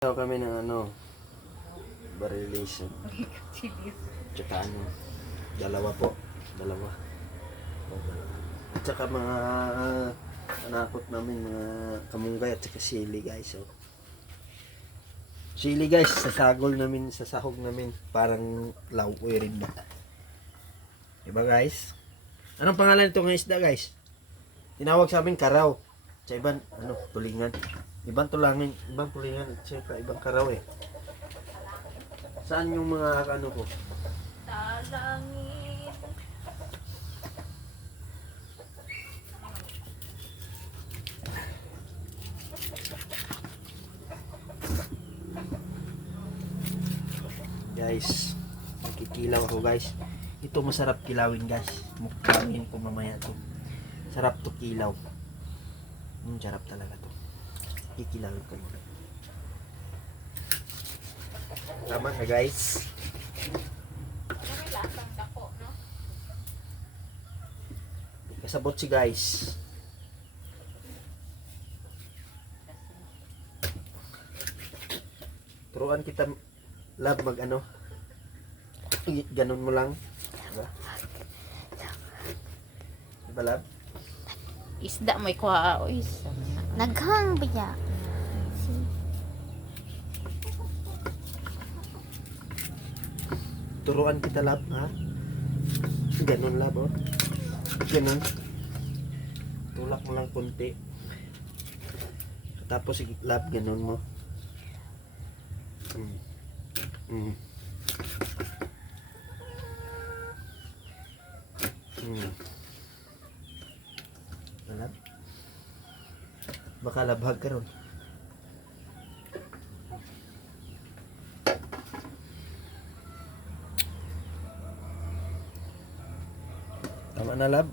Daw kami ng barilation. Tsaka dalawa po. Dalawa. At saka mga anakot namin, mga kamunggay at saka sili guys. So, sili guys, sasagol namin, sasahog namin. Parang lauoy rin ba? Diba guys? Anong pangalan ito ng isda guys? Tinawag sa amin karaw. Sa ibang, tulingan. Ibang tulingan at saka ibang karaw eh. Saan yung mga ko? Talangin. Guys, nakikilaw ako guys. Ito masarap kilawin guys. Mukhamin ko mamaya to. Sarap to kilaw. Sarap talaga to. Kikilawin ko muna. Tama na guys. May lasang dako, no? Kasabot si guys. Turuan kita love mag ganun mo lang. Diba? Diba love? Isda may kuha. Uy, naghang biya. Turuan kita love ha. Ganun love oh. Ganun. Tulak mo lang konti. Tapos love ganun mo. Alam? Baka labhag ka ron. Tama na lab.